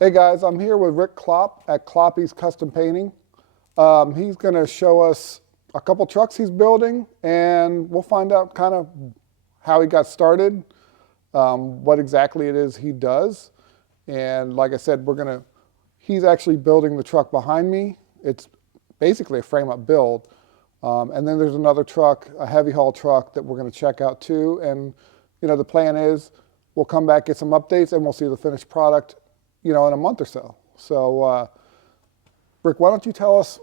Hey guys, I'm here with Rick Klopp at Kloppy's Custom Painting. He's going to show us a couple trucks he's building, and we'll find out kind of how he got started, what exactly it is he does. And like I said, he's actually building the truck behind me. It's basically a frame-up build. And then there's another truck, a heavy haul truck that we're going to check out too. And the plan is we'll come back, get some updates, and we'll see the finished product in a month or so. So, Rick, why don't you tell us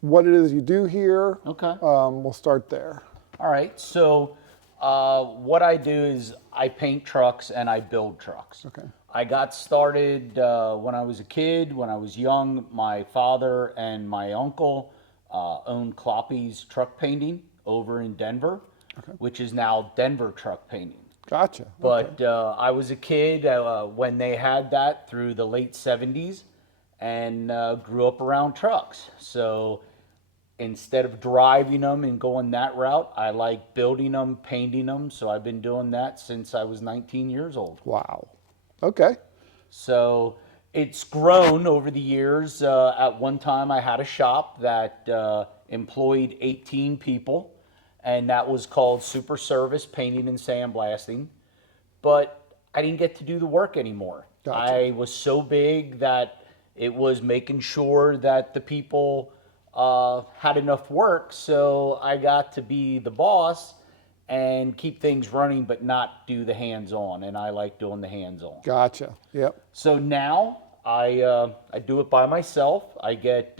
what it is you do here? Okay. We'll start there. All right. So, what I do is I paint trucks and I build trucks. Okay. I got started when I was a kid. When I was young, my father and my uncle owned Kloppy's truck painting over in Denver, which is now Denver Truck Painting. Gotcha. But I was a kid when they had that through the late 70s and grew up around trucks. So instead of driving them and going that route, I like building them, painting them. So I've been doing that since I was 19 years old. Wow. Okay. So it's grown over the years. At one time, I had a shop that employed 18 people, and that was called Super Service Painting and Sandblasting. But I didn't get to do the work anymore. Gotcha. I was so big that it was making sure that the people had enough work, so I got to be the boss and keep things running but not do the hands-on, and I like doing the hands-on. Gotcha. Yep. So now I do it by myself. I get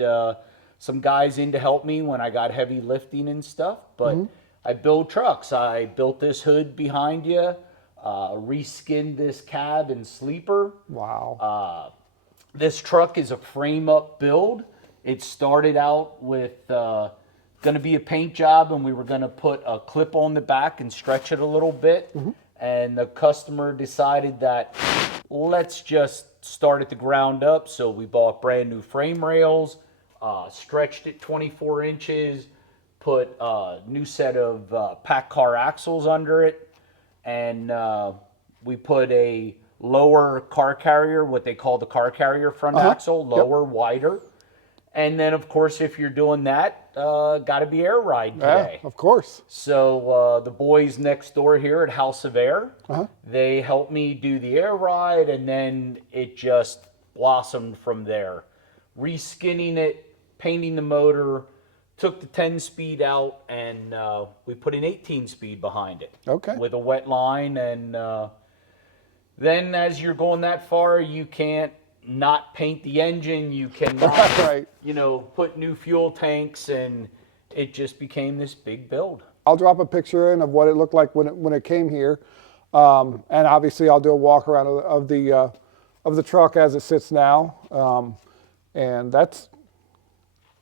some guys in to help me when I got heavy lifting and stuff, but I build trucks. I built this hood behind you, reskinned this cab and sleeper. Wow. This truck is a frame-up build. It started out with going to be a paint job, and we were going to put a clip on the back and stretch it a little bit. And the customer decided that let's just start at the ground up. So we bought brand new frame rails, stretched it 24 inches, put a new set of pack car axles under it, and we put a lower car carrier, what they call the car carrier front axle, lower, wider. And then, of course, if you're doing that, got to be air ride today. Yeah, of course. So the boys next door here at House of Air, they helped me do the air ride, and then it just blossomed from there. Reskinning it, painting the motor, took the 10-speed out, and we put an 18-speed behind it. Okay. With a wet line, and then as you're going that far, you can't not paint the engine, you cannot Right. Put new fuel tanks, and it just became this big build. I'll drop a picture in of what it looked like when it came here, and obviously I'll do a walk around of the truck as it sits now, and that's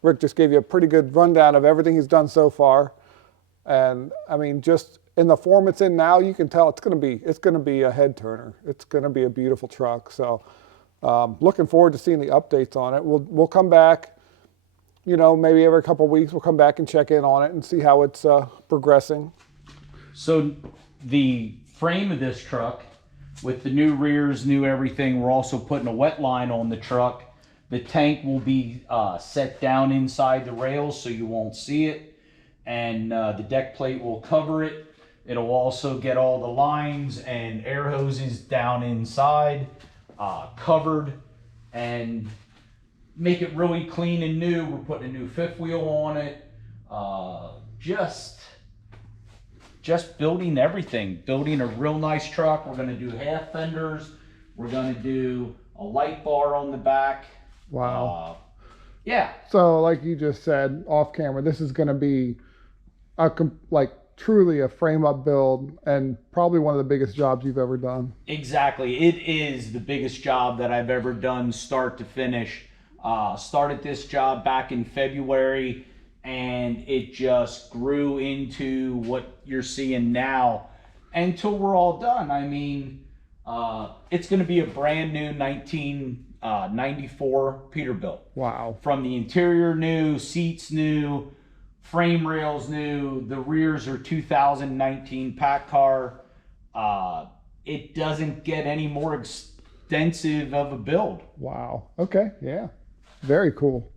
Rick just gave you a pretty good rundown of everything he's done so far, and I mean just in the form it's in now, you can tell it's going to be a head turner. It's going to be a beautiful truck. So. Looking forward to seeing the updates on it. We'll come back, maybe every couple of weeks we'll come back and check in on it and see how it's progressing. So the frame of this truck, with the new rears, new everything, we're also putting a wet line on the truck. The tank will be set down inside the rails so you won't see it, and the deck plate will cover it. It'll also get all the lines and air hoses down inside. Covered, and make it really clean and new. We're putting a new fifth wheel on it. Just building everything. Building a real nice truck. We're going to do half fenders. We're going to do a light bar on the back. Wow. Yeah. So like you just said off camera, this is going to be truly a frame-up build and probably one of the biggest jobs you've ever done. Exactly. It is the biggest job that I've ever done start to finish. Started this job back in February, and it just grew into what you're seeing now until we're all done. I mean, it's going to be a brand new 1994 Peterbilt. Wow. From the interior new, seats new, frame rails new, the rears are 2019 pack car. It doesn't get any more extensive of a build. Wow. Okay. Yeah. Very cool.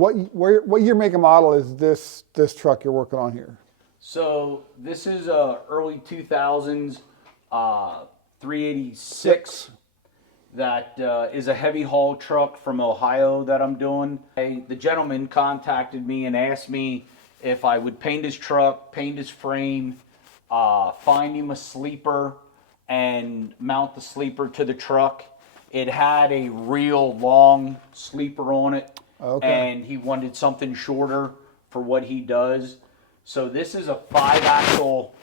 What year, make, and model is this truck you're working on here? So this is early 2000s 386. That is a heavy haul truck from Ohio that I'm doing. The gentleman contacted me and asked me if I would paint his truck, paint his frame, find him a sleeper, and mount the sleeper to the truck. It had a real long sleeper on it, and he wanted something shorter for what he does. So this is a 5-axle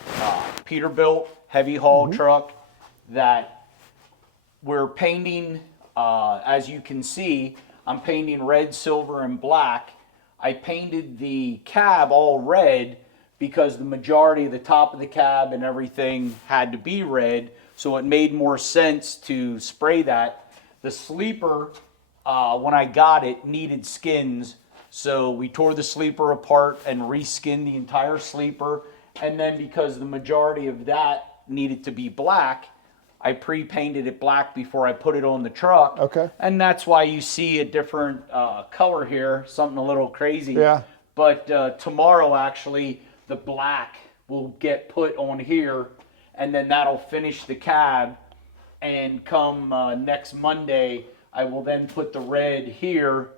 Peterbilt heavy haul truck that we're painting. As you can see, I'm painting red, silver, and black. I painted the cab all red because the majority of the top of the cab and everything had to be red, so it made more sense to spray that. The sleeper, when I got it, needed skins, so we tore the sleeper apart and reskinned the entire sleeper. And then because the majority of that needed to be black, I pre-painted it black before I put it on the truck. Okay. And that's why you see a different color here, something a little crazy. Yeah. But tomorrow, actually, the black will get put on here, and then that'll finish the cab. And come next Monday, I will then put the red here,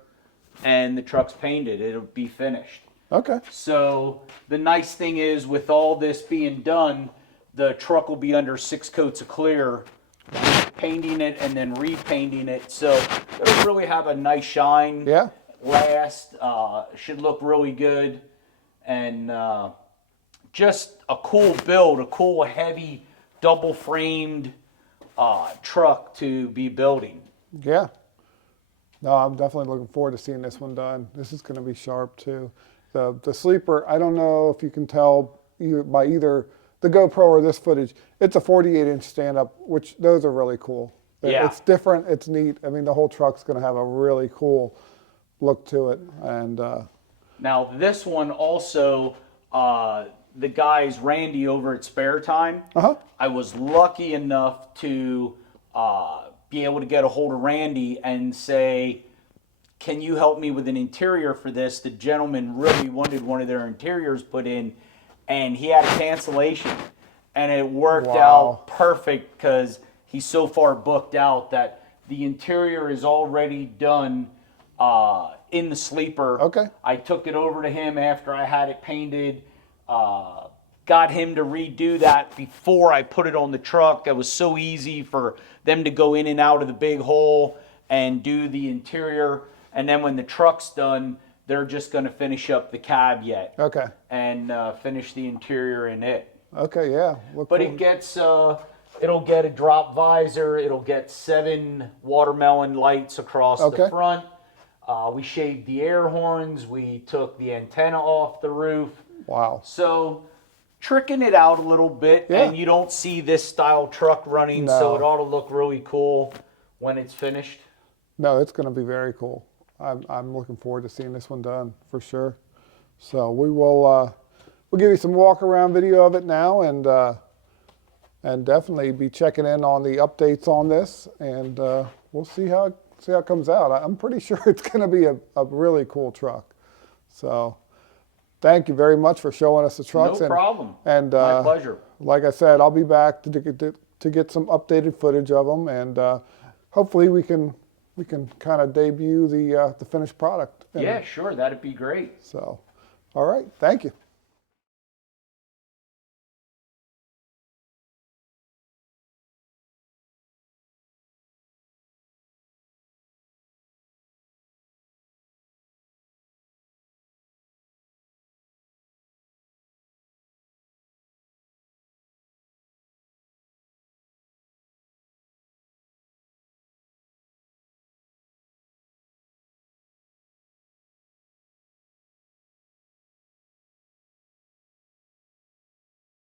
and the truck's painted. It'll be finished. Okay. So the nice thing is, with all this being done, the truck will be under 6 coats of clear, painting it and then repainting it. So it'll really have a nice shine. Yeah. Last, should look really good. And just a cool build, a cool heavy double framed truck to be building. Yeah. No, I'm definitely looking forward to seeing this one done. This is going to be sharp too. The sleeper, I don't know if you can tell by either the GoPro or this footage, it's a 48-inch stand-up, which those are really cool. Yeah. It's different, it's neat. I mean, the whole truck's going to have a really cool look to it. And now this one also, the guys, Randy over at Spare Time, I was lucky enough to be able to get a hold of Randy and say, can you help me with an interior for this? The gentleman really wanted one of their interiors put in, and he had a cancellation. And it worked out perfect because he's so far booked out that the interior is already done in the sleeper. Okay. I took it over to him after I had it painted, got him to redo that before I put it on the truck. It was so easy for them to go in and out of the big hole. and do the interior. And then when the truck's done, they're just going to finish up the cab yet. Okay. And finish the interior in it. Okay, yeah. But it gets, it'll get a drop visor. It'll get 7 watermelon lights across the front. We shaved the air horns. We took the antenna off the roof. Wow. So tricking it out a little bit, and you don't see this style truck running, so it ought to look really cool when it's finished. No, it's going to be very cool. I'm looking forward to seeing this one done for sure. So we will we'll give you some walk around video of it now, and definitely be checking in on the updates on this, and we'll see how it comes out. I'm pretty sure it's going to be a really cool truck. So thank you very much for showing us the trucks. No problem. And my pleasure. Like I said, I'll be back to get some updated footage of them, and hopefully we can kind of debut the finished product. Yeah, sure, that'd be great. So, all right, thank you.